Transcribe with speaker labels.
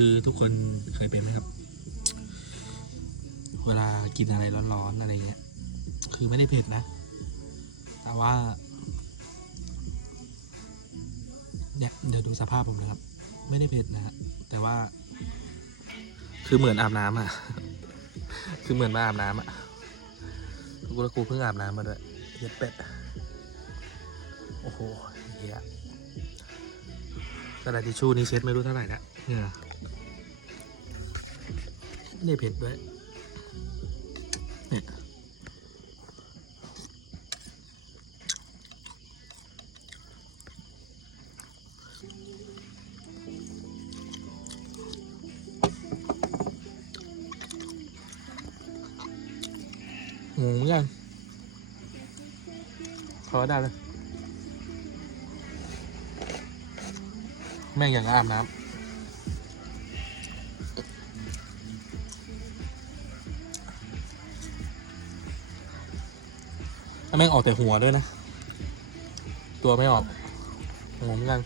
Speaker 1: คือทุกคนเคยเป็นไหมครับ เวลากินอะไรร้อนๆอะไรเงี้ย คือไม่ได้เผ็ดนะ แต่ว่า เนี่ยเดี๋ยวดูสภาพผมนะครับ ไม่ได้เผ็ดนะฮะแต่ว่า คือเหมือนอาบน้ำอะ คือเหมือนมาอาบน้ำอะกูแล้วกูเพิ่งอาบน้ำมาด้วยเย็ดเป็ด โอ้โหเฮียกระดาษทิชชู่นี่เช็ดไม่รู้เท่าไหร่ละเหงื่อ ไม่ได้เผ็ดด้วย เนี่ยงงเหมือนกันขอได้เลย แม่งอย่างอาบน้ำ แม่งออกแต่หัวด้วยนะ ตัวไม่ออกงงกัน